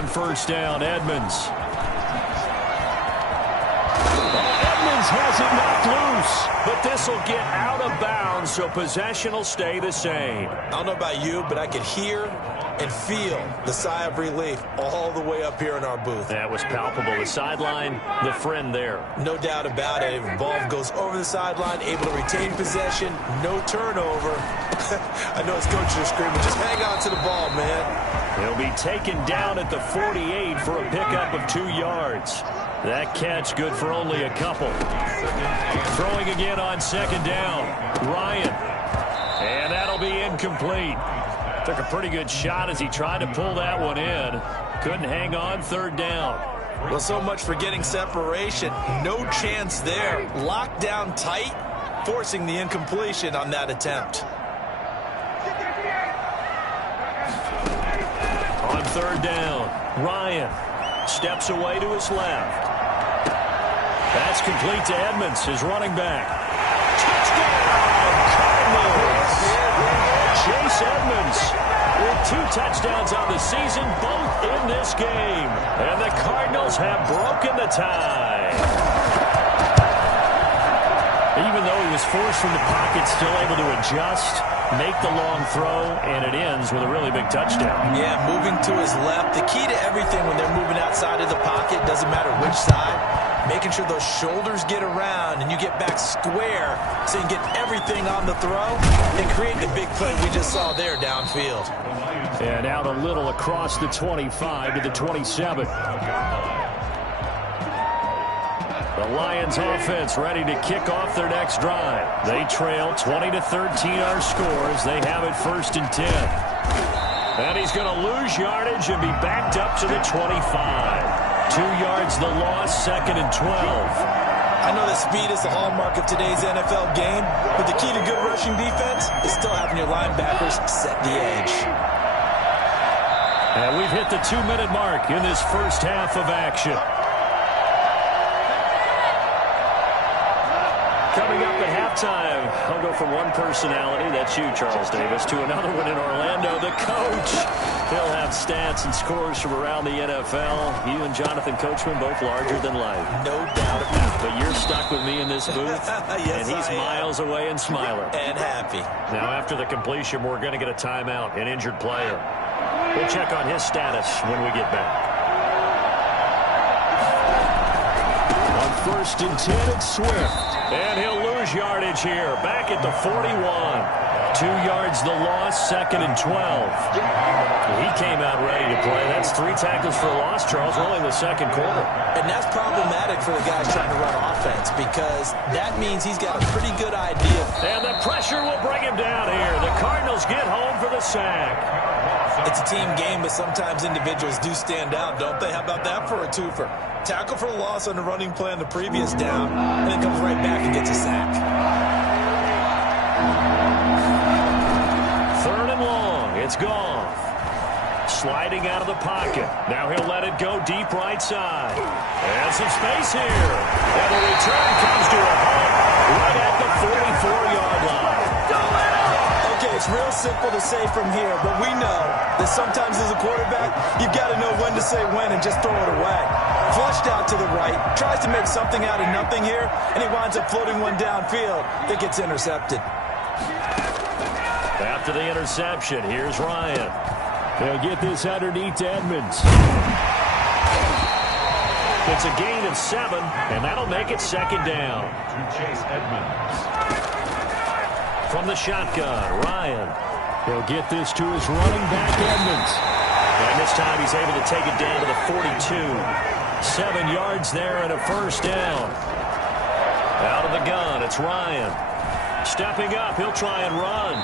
on first down. Edmonds. Has it knocked loose, but this will get out of bounds, so possession will stay the same. I don't know about you, but I could hear and feel the sigh of relief all the way up here in our booth. That was palpable. The sideline, the friend there. No doubt about it. If the ball goes over the sideline, able to retain possession, no turnover. I know his coaches are screaming, just hang on to the ball, man. He'll be taken down at the 48 for a pickup of 2 yards. That catch good for only a couple. Throwing again on second down. Ryan. And that'll be incomplete. Took a pretty good shot as he tried to pull that one in. Couldn't hang on third down. Well, so much for getting separation. No chance there. Locked down tight, forcing the incompletion on that attempt. On third down, Ryan steps away to his left. That's complete to Edmonds, his running back. Touchdown, Cardinals! Chase Edmonds with 2 touchdowns on the season, both in this game. And the Cardinals have broken the tie. Even though he was forced from the pocket, still able to adjust, make the long throw, and it ends with a really big touchdown. Yeah, moving to his left. The key to everything when they're moving outside of the pocket, doesn't matter which side, making sure those shoulders get around and you get back square so you can get everything on the throw and create the big play we just saw there downfield. And out a little across the 25 to the 27. The Lions offense ready to kick off their next drive. They trail 20-13 our scores. They have it 1st and 10. And he's going to lose yardage and be backed up to the 25. 2 yards the loss, 2nd and 12. I know that speed is the hallmark of today's NFL game, but the key to good rushing defense is still having your linebackers set the edge. And we've hit the 2-minute mark in this first half of action. Coming up at halftime, I'll go from one personality, that's you, Charles Davis, to another one in Orlando, the coach. He'll have stats and scores from around the NFL. You and Jonathan Coachman, both larger than life. No doubt about it. But you're stuck with me in this booth, yes, and he's miles away and smiling. And happy. Now, after the completion, we're going to get a timeout, an injured player. We'll check on his status when we get back. On 1st and 10, it's Swift. And he'll lose yardage here. Back at the 41. 2 yards the loss, 2nd and 12. He came out ready to play. That's 3 tackles for a loss, Charles, only in the 2nd quarter. And that's problematic for the guys trying to run offense because that means he's got a pretty good idea. And the pressure will bring him down here. The Cardinals get home for the sack. It's a team game, but sometimes individuals do stand out, don't they? How about that for a twofer? Tackle for a loss on the running play on the previous down, and then comes right back and gets a sack. 3rd and long. It's Goff. Sliding out of the pocket. Now he'll let it go deep right side. And some space here. And the return comes to a halt right at the 44-yard line. Okay, it's real simple to say from here, but we know that sometimes as a quarterback, you've got to know when to say when and just throw it away. Flushed out to the right, tries to make something out of nothing here, and he winds up floating one downfield that gets intercepted. After the interception, here's Ryan. They'll get this underneath to Edmonds. It's a gain of 7, and that'll make it 2nd down. Chase Edmonds. From the shotgun, Ryan. He'll get this to his running back, Edmonds. And this time he's able to take it down to the 42. 7 yards there and a 1st down. Out of the gun, it's Ryan. Stepping up, he'll try and run.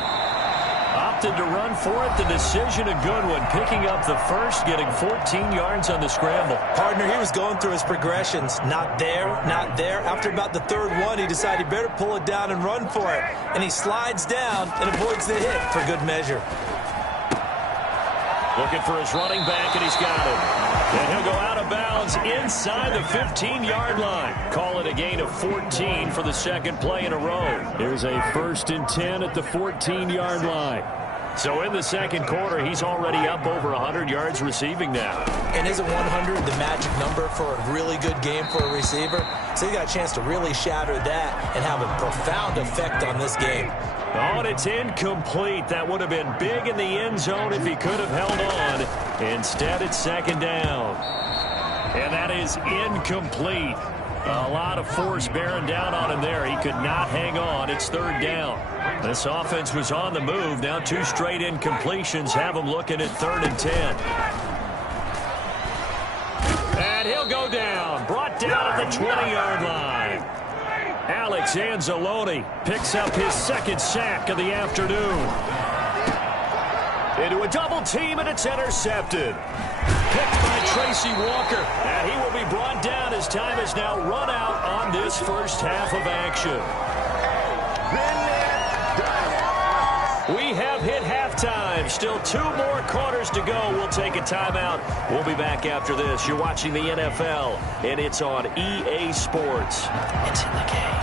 Opted to run for it. The decision, a good one. Picking up the 1st, getting 14 yards on the scramble. Partner, he was going through his progressions. Not there, not there. After about the 3rd one, he decided he better pull it down and run for it. And he slides down and avoids the hit for good measure. Looking for his running back, and he's got it. And he'll go out of bounds inside the 15-yard line. Call it a gain of 14 for the 2nd play in a row. Here's a 1st and 10 at the 14-yard line. So in the second quarter, he's already up over 100 yards receiving now. And isn't 100 the magic number for a really good game for a receiver? So he got a chance to really shatter that and have a profound effect on this game. Oh, and it's incomplete. That would have been big in the end zone if he could have held on. Instead, it's second down. And that is incomplete. A lot of force bearing down on him there. He could not hang on. It's third down. This offense was on the move. Now 2 straight incompletions have him looking at 3rd and 10. And he'll go down. Brought down at the 20-yard line. Alex Anzalone picks up his 2nd sack of the afternoon. Into a double team, and it's intercepted. Picked by Tracy Walker, and he will be brought down as time is now run out on this first half of action. We have hit halftime. Still 2 more quarters to go. We'll take a timeout. We'll be back after this. You're watching the NFL, and it's on EA Sports. It's in the game.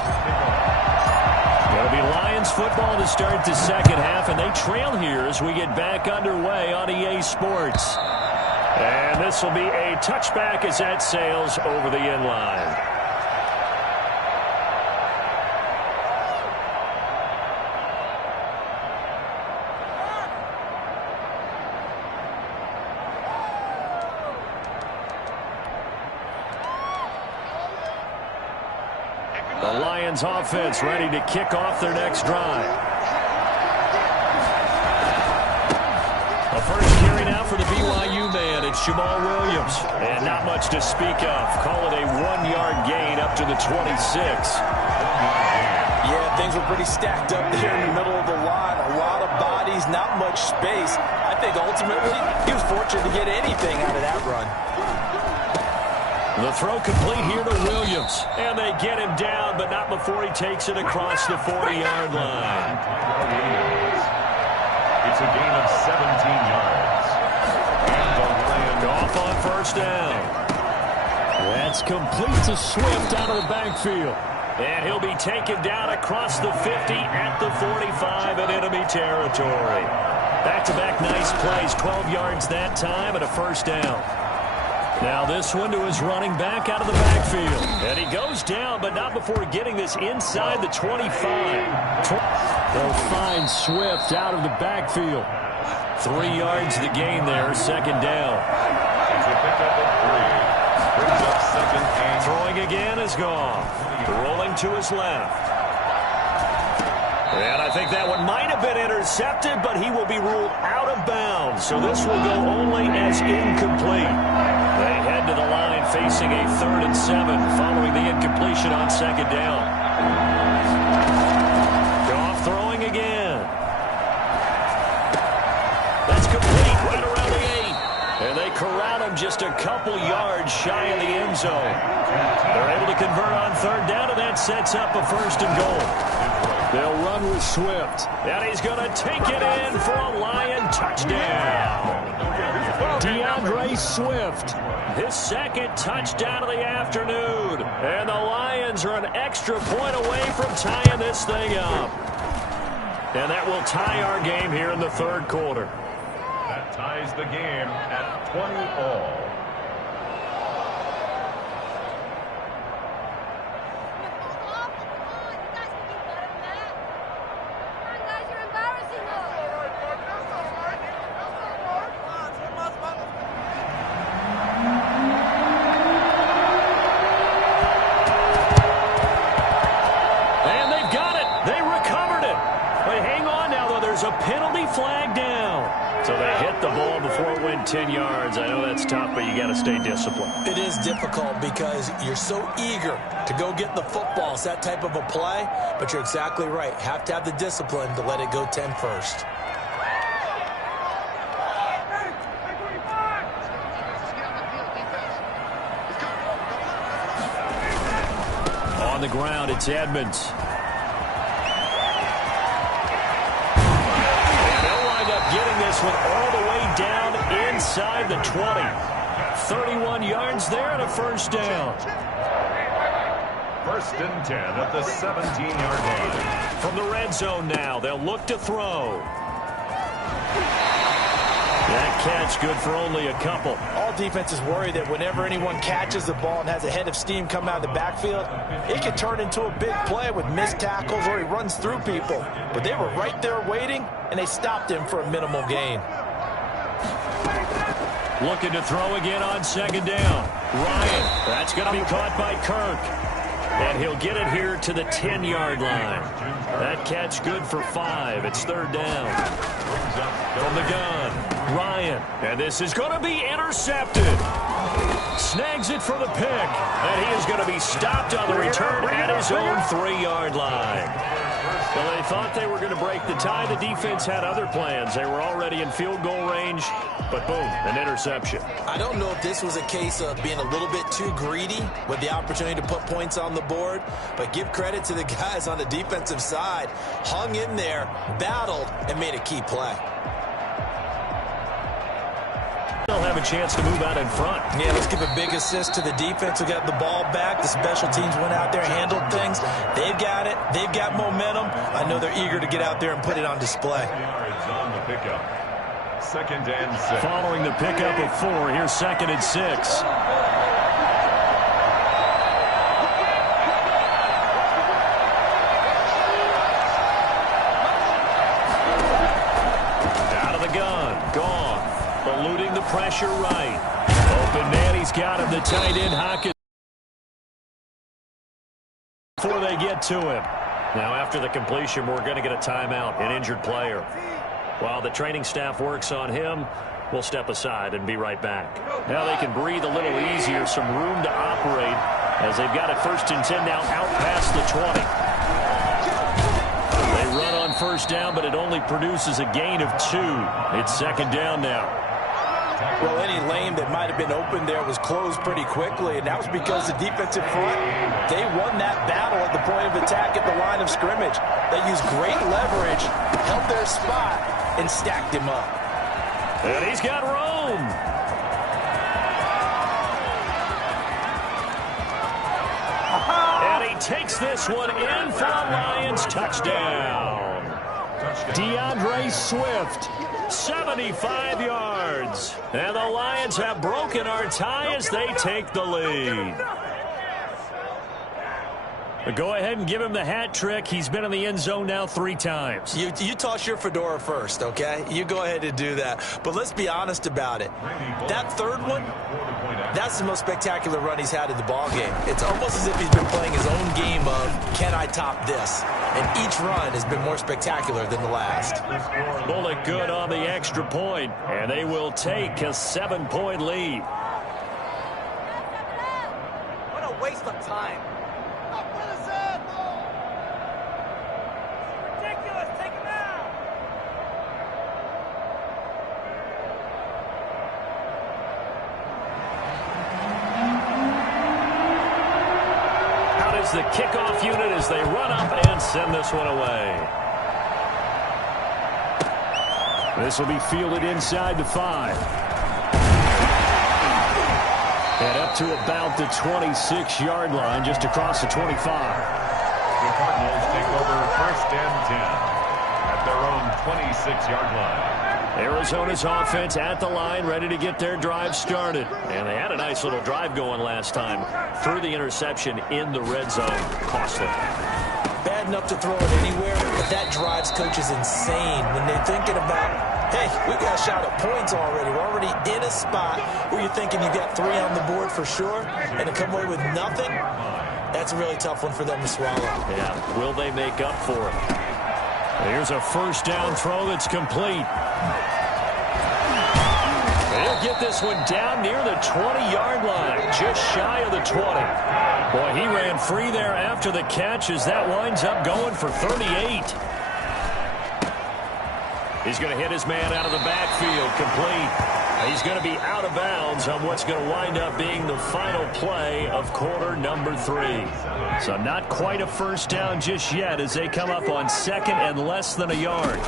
It'll be Lions football to start the second half, and they trail here as we get back underway on EA Sports. And this will be a touchback as that sails over the end line. The Lions offense ready to kick off their next drive. The first carry now for the BYU man. It's Jamal Williams. And not much to speak of. Call it a 1-yard gain up to the 26. Yeah, things were pretty stacked up there in the middle of the line. A lot of bodies, not much space. I think ultimately he was fortunate to get anything out of that run. The throw complete here to Williams. And they get him down, but not before he takes it across the 40-yard line. It's a gain of 17 yards. And the Lions off on first down. That's complete to Swift out of the backfield. And he'll be taken down across the 50 at the 45 in enemy territory. Back-to-back nice plays, 12 yards that time and a first down. Now this one to his running back out of the backfield. And he goes down, but not before getting this inside the 25. They'll find Swift out of the backfield. 3 yards the gain there, second down. It's a pickup of 3. Brings up second and... Throwing again is gone. Rolling to his left. And I think that one might have been intercepted, but he will be ruled out of bounds. So this will go only as incomplete. They head to the line facing a 3rd and 7 following the incompletion on second down. Goff throwing again. That's complete right around the 8. And they corral him just a couple yards shy of the end zone. They're able to convert on third down, and that sets up a 1st and goal. They'll run with Swift. And he's going to take it in for a Lion touchdown. DeAndre Swift, his 2nd touchdown of the afternoon. And the Lions are an extra point away from tying this thing up. And that will tie our game here in the 3rd quarter. That ties the game at 20 all. A penalty flag down. So they hit the ball before it went 10 yards. I know that's tough, but you got to stay disciplined. It is difficult because you're so eager to go get the football. It's that type of a play, but you're exactly right. Have to have the discipline to let it go 10 first. On the ground, it's Edmonds. Getting this one all the way down inside the 20. 31 yards there and a 1st down. 1st and 10 at the 17-yard line. From the red zone now, they'll look to throw. catch, good for only a couple. All defenses worry that whenever anyone catches the ball and has a head of steam come out of the backfield, it can turn into a big play with missed tackles or he runs through people. But they were right there waiting, and they stopped him for a minimal gain. Looking to throw again on second down. Ryan, that's going to be caught by Kirk. And he'll get it here to the 10-yard line. That catch good for 5. It's third down. From the gun, Ryan. And this is going to be intercepted. Snags it for the pick. And he is going to be stopped on the return at his own 3-yard line. Well, they thought they were going to break the tie. The defense had other plans. They were already in field goal range, but boom, an interception. I don't know if this was a case of being a little bit too greedy with the opportunity to put points on the board, but give credit to the guys on the defensive side. Hung in there, battled, and made a key play. They'll have a chance to move out in front. Yeah, let's give a big assist to the defense who got the ball back. The special teams went out there, handled things. They've got it. They've got momentum. I know they're eager to get out there and put it on display. On the pickup. Second and 6. Following the pickup of 4, here's second and 6. Out of the gun. Gone. Eluding the pressure right. Open man, he's got him. The tight end, Hawkins. Before they get to him. Now after the completion, we're going to get a timeout, an injured player. While the training staff works on him, we'll step aside and be right back. Now they can breathe a little easier, some room to operate as they've got it first and 10 now out past the 20. They run on first down, but it only produces a gain of 2. It's second down now. Well, any lane that might have been open there was closed pretty quickly, and that was because the defensive front, they won that battle at the point of attack at the line of scrimmage. They used great leverage, held their spot, and stacked him up. And he's got room. And he takes this one in for a Lions touchdown. DeAndre Swift. 75 yards. And the Lions have broken our tie as they take the lead. But go ahead and give him the hat trick. He's been in the end zone now 3 times. You toss your fedora first, okay? You go ahead and do that. But let's be honest about it. That third one, that's the most spectacular run he's had in the ballgame. It's almost as if he's been playing his own game of, can I top this? And each run has been more spectacular than the last. Bullock good on the extra point, and they will take a 7-point lead. What a waste of time. Ridiculous. Take him out. Out is the kickoff unit as they run up and send this one away. This will be fielded inside the 5. And up to about the 26-yard line, just across the 25. The Cardinals take over first and 10 at their own 26-yard line. Arizona's offense at the line, ready to get their drive started. And they had a nice little drive going last time. Threw the interception in the red zone. Costly. Bad enough to throw it anywhere, but that drives coaches insane when they're thinking about, hey, we got a shot at points already. We're already in a spot where you're thinking you got 3 on the board for sure, and to come away with nothing, that's a really tough one for them to swallow. Yeah, will they make up for it? Here's a first down throw that's complete. They'll get this one down near the 20-yard line, just shy of the 20. Boy, he ran free there after the catch as that winds up going for 38. He's going to hit his man out of the backfield, complete. He's going to be out of bounds on what's going to wind up being the final play of quarter number 3. So not quite a first down just yet as they come up on second and less than a yard.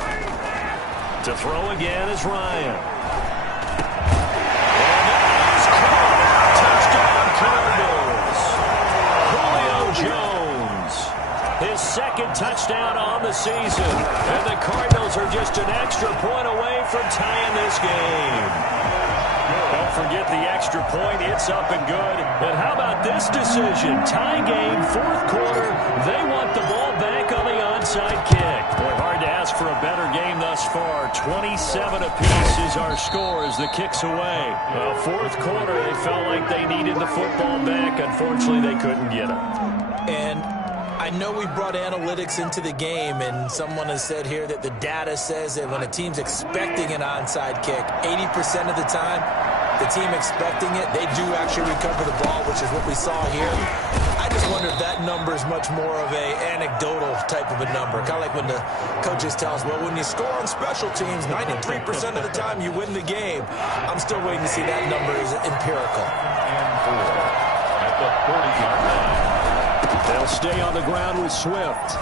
To throw again is Ryan. And that is caught. Touchdown Cardinals. Julio Jones. his second touchdown on the season. And the Cardinals are just an extra point away from tying this game. Don't forget the extra point. It's up and good. And how about this decision? Tie game, fourth quarter. They want the ball back on the onside kick. Boy, hard to ask for a better game thus far. 27 apiece is our score as the kick's away. Fourth quarter, they felt like they needed the football back. Unfortunately, they couldn't get it. And I know we brought analytics into the game, and someone has said here that the data says that when a team's expecting an onside kick, 80% of the time, the team expecting it, they do actually recover the ball, which is what we saw here. I just wonder if that number is much more of a anecdotal type of a number. Kind of like when the coaches tell us, well, when you score on special teams, 93% of the time you win the game. I'm still waiting to see that number is empirical. And 4 at the 40-yard line. They'll stay on the ground with Swift.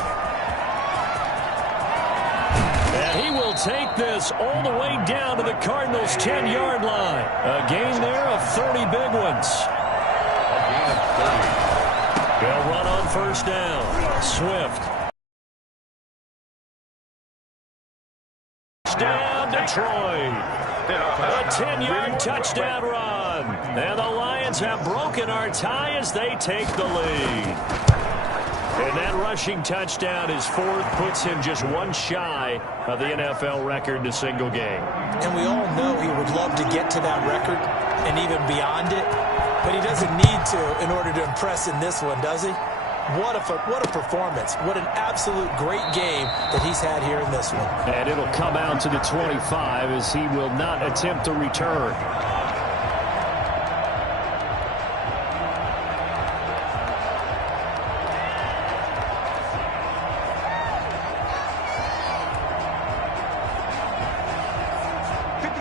And he will take this all the way down to the Cardinals' 10-yard line. A gain there of 30 big ones. A gain of 30. They'll run on first down. Swift. Touchdown, Detroit. A 10-yard touchdown run. And the Lions have broken our tie as they take the lead. And that rushing touchdown, his fourth, puts him just one shy of the NFL record in a single game. And we all know he would love to get to that record and even beyond it, but he doesn't need to in order to impress in this one, does he? What a performance. What an absolute great game that he's had here in this one. And it'll come out to the 25 as he will not attempt to return.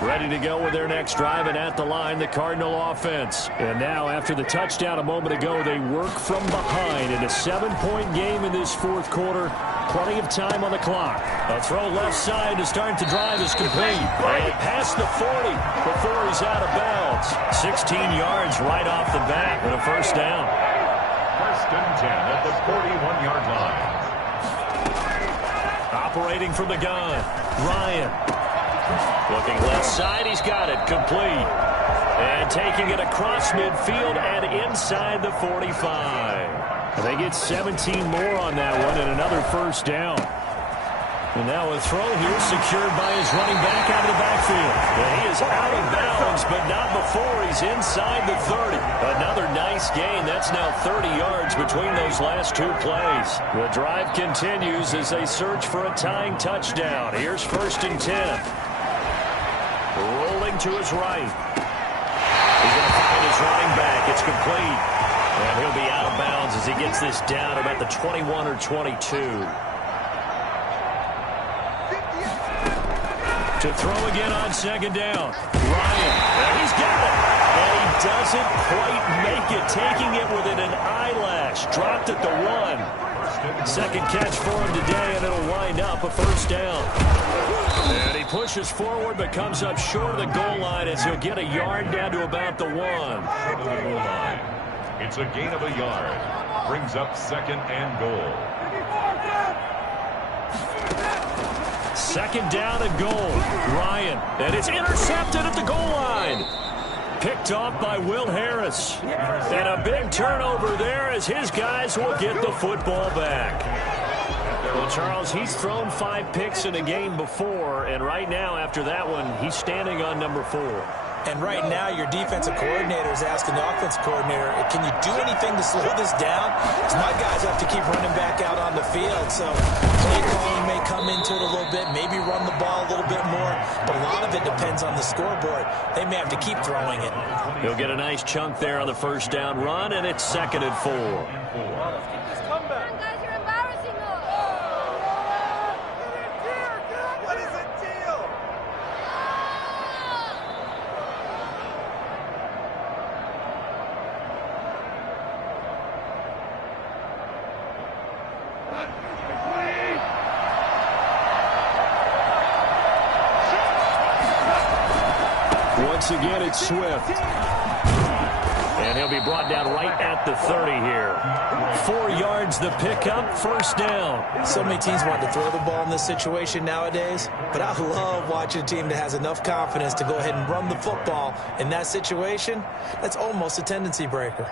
Ready to go with their next drive, and at the line, the Cardinal offense. And now, after the touchdown a moment ago, they work from behind in a 7-point game in this fourth quarter. Plenty of time on the clock. A throw left side to start the drive is complete. And past the 40 before he's out of bounds. 16 yards right off the bat with a first down. First and 10 at the 41-yard line. Operating from the gun, Ryan. Looking left side, he's got it, complete. And taking it across midfield and inside the 45. They get 17 more on that one and another first down. And now a throw here secured by his running back out of the backfield. And he is out of bounds, but not before he's inside the 30. Another nice gain. That's now 30 yards between those last two plays. The drive continues as they search for a tying touchdown. Here's first and 10. Rolling to his right. He's going to find his running back. It's complete. And he'll be out of bounds as he gets this down about the 21 or 22. To throw again on second down. Ryan. And he's got it. And he doesn't quite make it. Taking it within an eyelash. Dropped at the 1. Second catch for him today, and it'll wind up a first down. And he pushes forward but comes up short of the goal line as he'll get a yard down to about the 1. Short of the goal line. It's a gain of a yard. Brings up second and goal. Second down and goal. Ryan. And it's intercepted at the goal line. Picked off by Will Harris. And a big turnover there as his guys will get the football back. Well, Charles, he's thrown 5 picks in a game before, and right now, after that one, he's standing on number 4. And right now, your defensive coordinator is asking the offensive coordinator, can you do anything to slow this down? Because my guys have to keep running back out on the field. So play calling may come into it a little bit, maybe run the ball a little bit more. But a lot of it depends on the scoreboard. They may have to keep throwing it. He'll get a nice chunk there on the first down run, and it's second and 4. Once again, it's Swift. And he'll be brought down right at the 30 here. 4 yards the pickup, first down. So many teams want to throw the ball in this situation nowadays, but I love watching a team that has enough confidence to go ahead and run the football in that situation. That's almost a tendency breaker.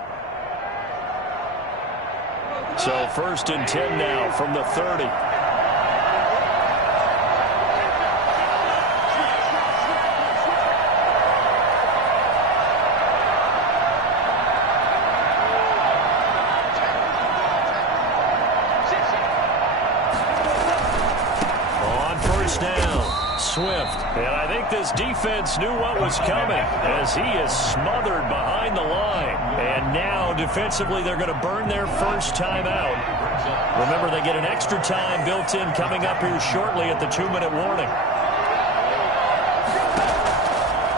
So first and 10 now from the 30. Swift. And I think this defense knew what was coming as he is smothered behind the line. And now defensively they're going to burn their first timeout. Remember, they get an extra time built in coming up here shortly at the 2-minute warning.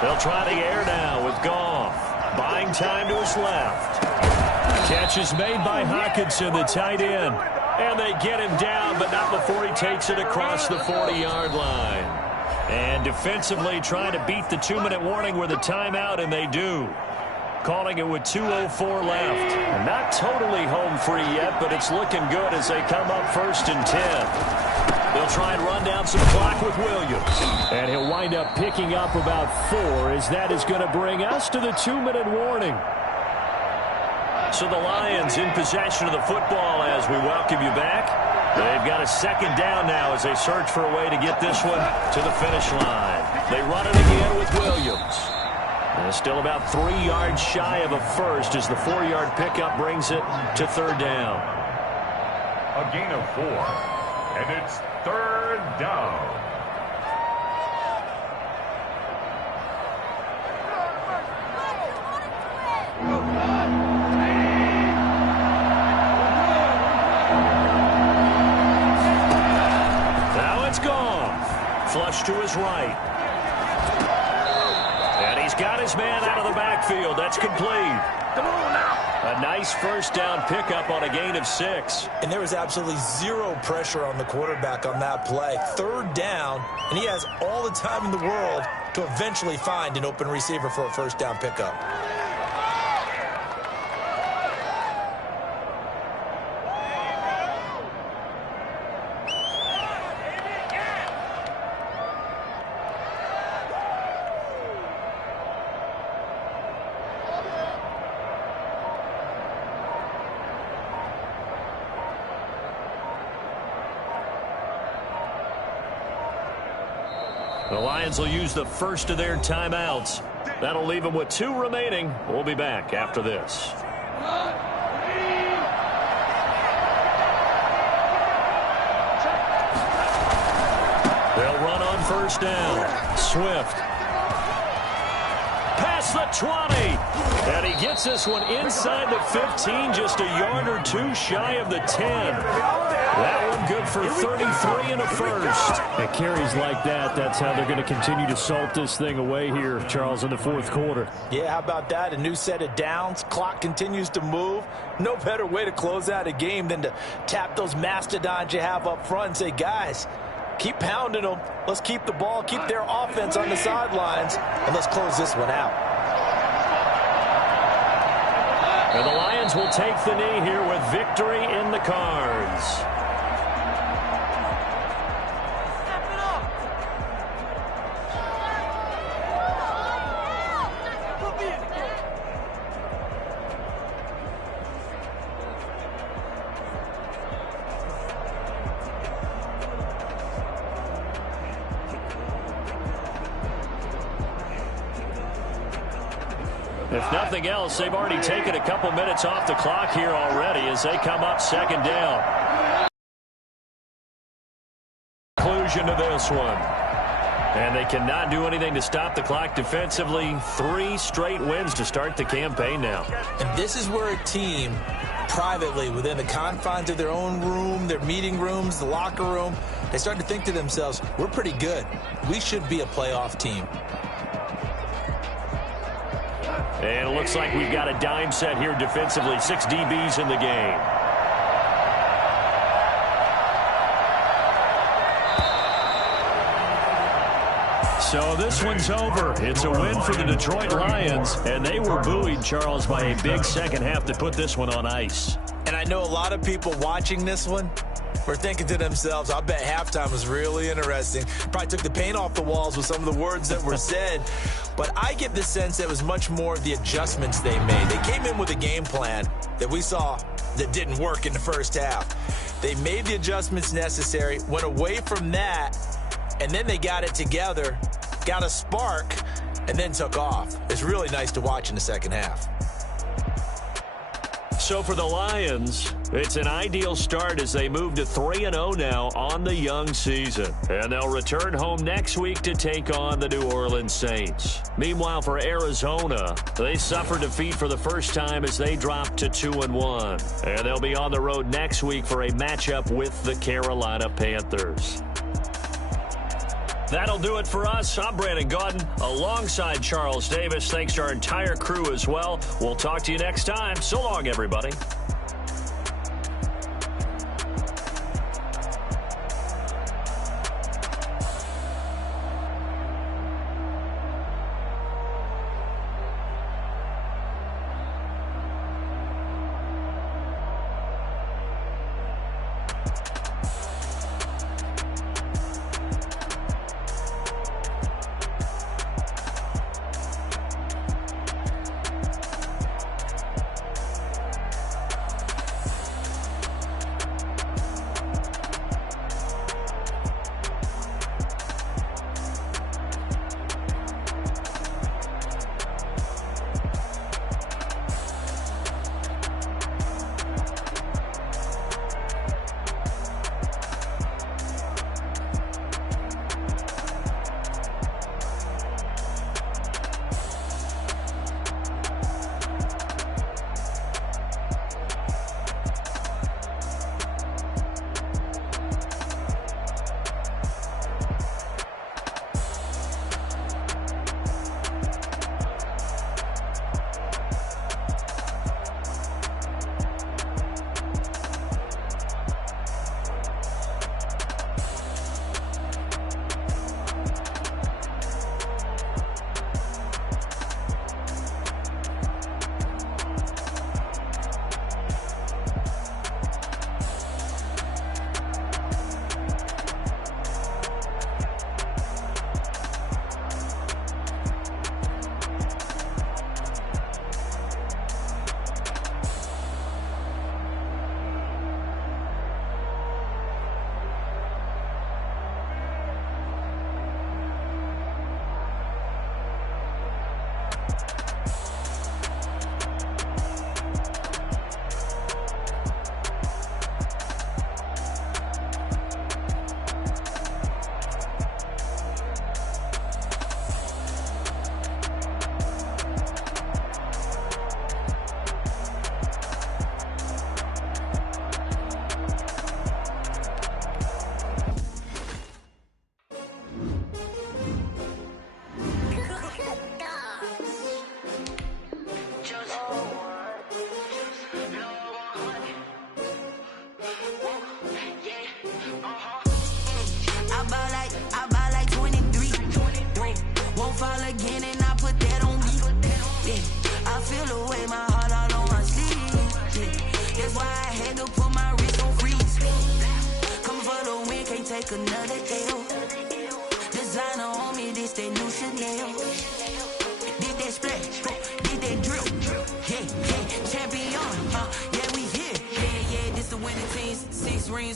They'll try the air now with Goff. Buying time to his left. Catch is made by Hockenson, the tight end. And they get him down, but not before he takes it across the 40-yard line. And defensively trying to beat the 2-minute warning with a timeout, and they do. Calling it with 2:04 left. And not totally home free yet, but it's looking good as they come up first and 10. They'll try and run down some clock with Williams. And he'll wind up picking up about 4 as that is going to bring us to the 2-minute warning. So the Lions in possession of the football as we welcome you back. They've got a second down now as they search for a way to get this one to the finish line. They run it again with Williams. And still about 3 yards shy of a first as the 4-yard pickup brings it to third down. A gain of 4, and it's third down. Flush to his right. And he's got his man out of the backfield. That's complete. Come on now. A nice first down pickup on a gain of 6. And there was absolutely zero pressure on the quarterback on that play. Third down, and he has all the time in the world to eventually find an open receiver for a first down pickup. The Lions will use the first of their timeouts. That'll leave them with 2 remaining. We'll be back after this. They'll run on first down. Swift. Past the 20. And he gets this one inside the 15, just a yard or 2 shy of the 10. That one good for 33 and a first. It carries like that. That's how they're going to continue to salt this thing away here, Charles, in the fourth quarter. Yeah, how about that? A new set of downs. Clock continues to move. No better way to close out a game than to tap those mastodons you have up front and say, guys, keep pounding them. Let's keep the ball, keep their offense on the sidelines, and let's close this one out. And the Lions will take the knee here with victory in the cards. If nothing else, they've already taken a couple minutes off the clock here already as they come up second down. Conclusion to this one. And they cannot do anything to stop the clock defensively. 3 straight wins to start the campaign now. And this is where a team, privately, within the confines of their own room, their meeting rooms, the locker room, they start to think to themselves, we're pretty good. We should be a playoff team. And it looks like we've got a dime set here defensively. 6 DBs in the game. So this one's over. It's a win for the Detroit Lions, and they were buoyed, Charles, by a big second half to put this one on ice. And I know a lot of people watching this one were thinking to themselves, I bet halftime was really interesting. Probably took the paint off the walls with some of the words that were said. But I get the sense that it was much more of the adjustments they made. They came in with a game plan that we saw that didn't work in the first half. They made the adjustments necessary, went away from that, and then they got it together, got a spark, and then took off. It's really nice to watch in the second half. So for the Lions, it's an ideal start as they move to 3-0 now on the young season. And they'll return home next week to take on the New Orleans Saints. Meanwhile, for Arizona, they suffered defeat for the first time as they dropped to 2-1. And they'll be on the road next week for a matchup with the Carolina Panthers. That'll do it for us. I'm Brandon Gaudin alongside Charles Davis. Thanks to our entire crew as well. We'll talk to you next time. So long, everybody.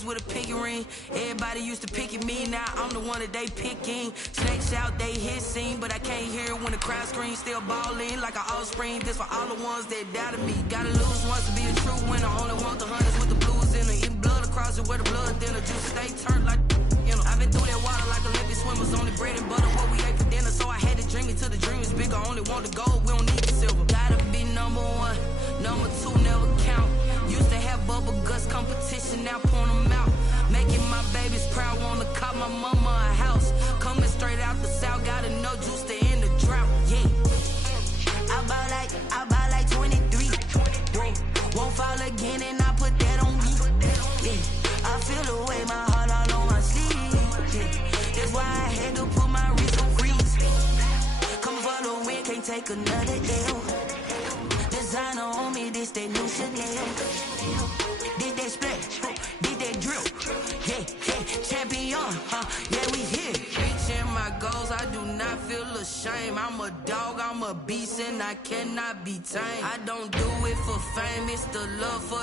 With a pinky ring, everybody used to pick at me. Now I'm the one that they picking. Snakes out, they hit scene, but I can't hear it when the crowd screams. Still balling like an offspring. This for all the ones that doubted me. Gotta lose once to be a true winner. Only want the hunters with the blues in it. Eating blood across it where the blood thinner. Juice stay turned like I've been through that water like Olympic swimmers. Only bread and butter what we ate for dinner. So I had to dream it till the dream is bigger. Only want the gold, we don't need the silver. Gotta be number one, number two never count. Used to have bubble guts competition, now point them out. Making my babies proud, wanna cop my mama a house. Coming straight out the south, gotta know juice to end the drought. Yeah, I buy like 23. Won't fall again, and I put that on me. Yeah, I feel the way my heart all on my sleeve. Yeah, that's why I had to put my wrist on freeze. take another L. Designer on me, this that new Chanel. This that splash, this that drip. Yeah, champion, yeah, we here. Reaching my goals, I do not feel ashamed. I'm a dog, I'm a beast, and I cannot be tamed. I don't do it for fame, it's the love for